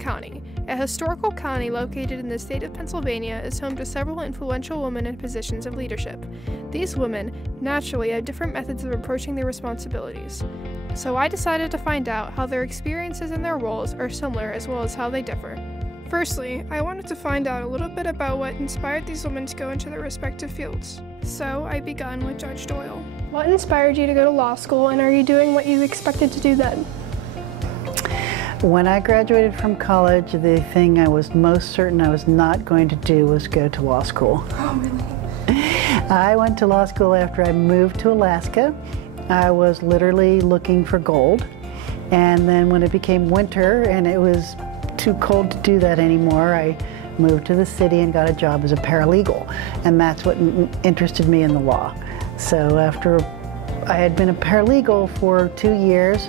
County. A historical county located in the state of Pennsylvania is home to several influential women in positions of leadership. These women, naturally, have different methods of approaching their responsibilities. So I decided to find out how their experiences and their roles are similar as well as how they differ. Firstly, I wanted to find out a little bit about what inspired these women to go into their respective fields. So I begun with Judge Doyle. What inspired you to go to law school, and are you doing what you expected to do then? When I graduated from college, the thing I was most certain I was not going to do was go to law school. Oh, really? I went to law school after I moved to Alaska. I was literally looking for gold. And then when it became winter and it was too cold to do that anymore, I moved to the city and got a job as a paralegal. And that's what interested me in the law. So after I had been a paralegal for 2 years,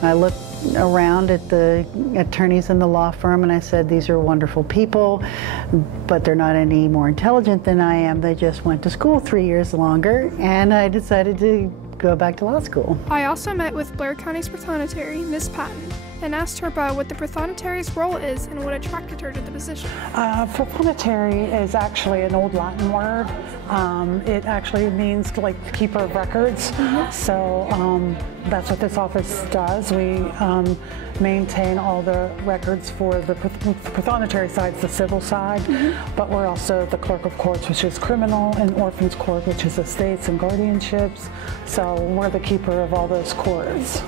I looked around at the attorneys in the law firm and I said, these are wonderful people, but they're not any more intelligent than I am. They just went to school 3 years longer, and I decided to go back to law school. I also met with Blair County's Prothonotary, Miss Patton, and asked her about what the Prothonotary's role is and what attracted her to the position. Prothonotary is actually an old Latin word. It actually means like keeper of records. So that's what this office does. We maintain all the records for the Prothonotary side, the civil side, but we're also the clerk of courts, which is criminal, and orphans court, which is estates and guardianships. So we're the keeper of all those courts.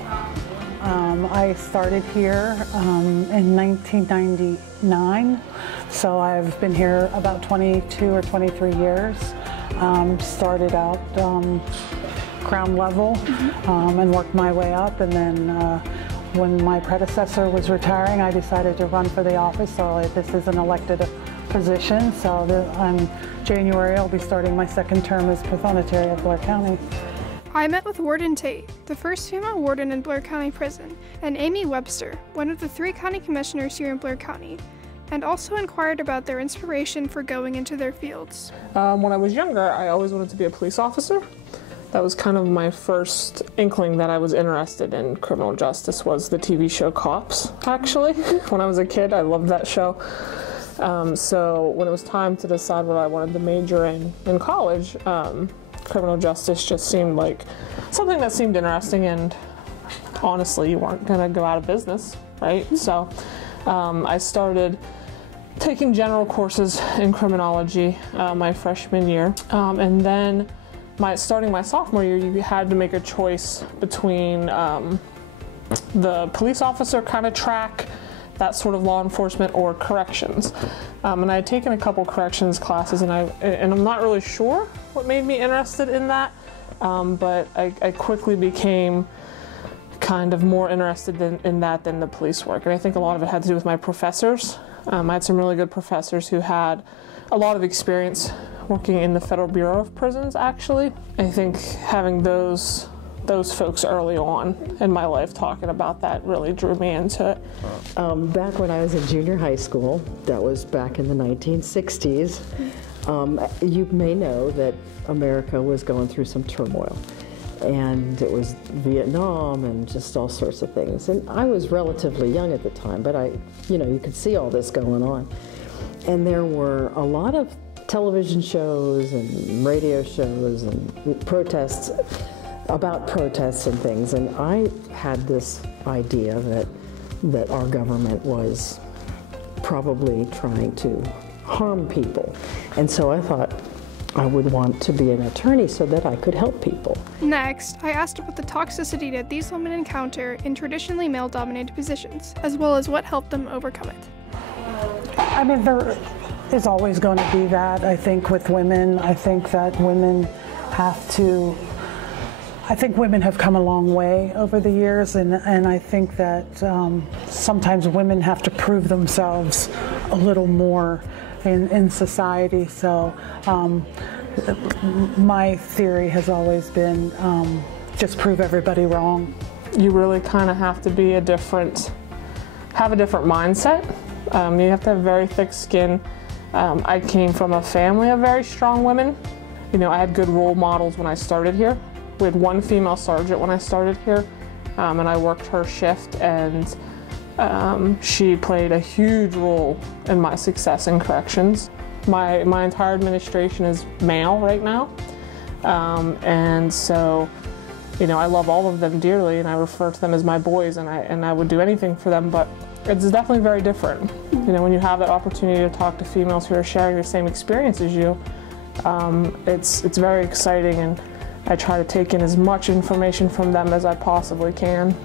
I started here in 1999, so I've been here about 22 or 23 years. Started out ground level and worked my way up, and then when my predecessor was retiring, I decided to run for the office. So this is an elected position, so in January I'll be starting my second term as Prothonotary of Blair County. I met with Warden Tate, the first female warden in Blair County Prison, and Amy Webster, one of the 3 county commissioners here in Blair County, and also inquired about their inspiration for going into their fields. When I was younger, I always wanted to be a police officer. That was kind of my first inkling that I was interested in criminal justice, was the TV show Cops, actually. When I was a kid, I loved that show. So when it was time to decide what I wanted to major in college, criminal justice just seemed like something that seemed interesting, and honestly, you weren't going to go out of business, right? So I started taking general courses in criminology my freshman year, and then starting my sophomore year, you had to make a choice between the police officer kind of track, that sort of law enforcement, or corrections. And I had taken a couple corrections classes, and I'm not really sure what made me interested in that, but I quickly became kind of more interested in that than the police work. And I think a lot of it had to do with my professors. I had some really good professors who had a lot of experience working in the Federal Bureau of Prisons, actually. I think having those folks early on in my life talking about that really drew me into it. Back when I was in junior high school, that was back in the 1960s, you may know that America was going through some turmoil. And it was Vietnam and just all sorts of things. And I was relatively young at the time, but you could see all this going on. And there were a lot of television shows and radio shows and protests about protests and things, and I had this idea that our government was probably trying to harm people, and so I thought I would want to be an attorney so that I could help people. Next, I asked about the toxicity that these women encounter in traditionally male-dominated positions, as well as what helped them overcome it. I mean, there is always going to be that. I think with women, I think that women have come a long way over the years, and I think that sometimes women have to prove themselves a little more in society. So my theory has always been just prove everybody wrong. You really kind of have to be have a different mindset. You have to have very thick skin. I came from a family of very strong women. I had good role models when I started here. We had one female sergeant when I started here, and I worked her shift, and She played a huge role in my success in corrections. My entire administration is male right now, and so, you know, I love all of them dearly, and I refer to them as my boys, and I would do anything for them, but it's definitely very different. You know, when you have that opportunity to talk to females who are sharing the same experience as you, it's very exciting, and I try to take in as much information from them as I possibly can.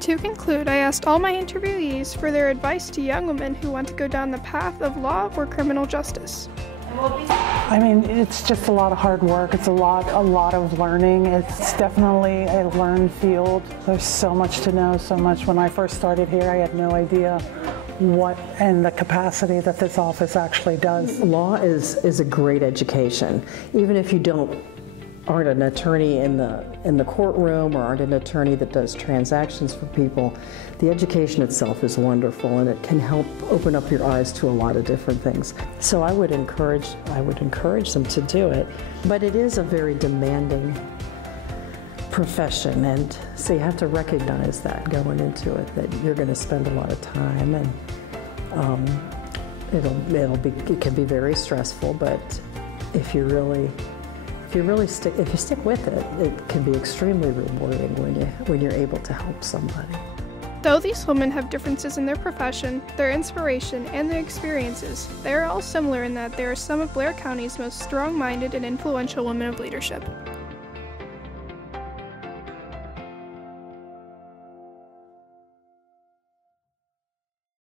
To conclude, I asked all my interviewees for their advice to young women who want to go down the path of law or criminal justice. I mean, it's just a lot of hard work. It's a lot of learning. It's definitely a learned field. There's so much to know, so much. When I first started here, I had no idea what and the capacity that this office actually does. Law is a great education. Even if you aren't an attorney in the courtroom or aren't an attorney that does transactions for people, the education itself is wonderful, and it can help open up your eyes to a lot of different things. So I would encourage them to do it. But it is a very demanding profession, and so you have to recognize that going into it, that you're going to spend a lot of time, and it can be very stressful. But if you stick with it, it can be extremely rewarding when you're able to help somebody. Though these women have differences in their profession, their inspiration, and their experiences, they are all similar in that they are some of Blair County's most strong-minded and influential women of leadership.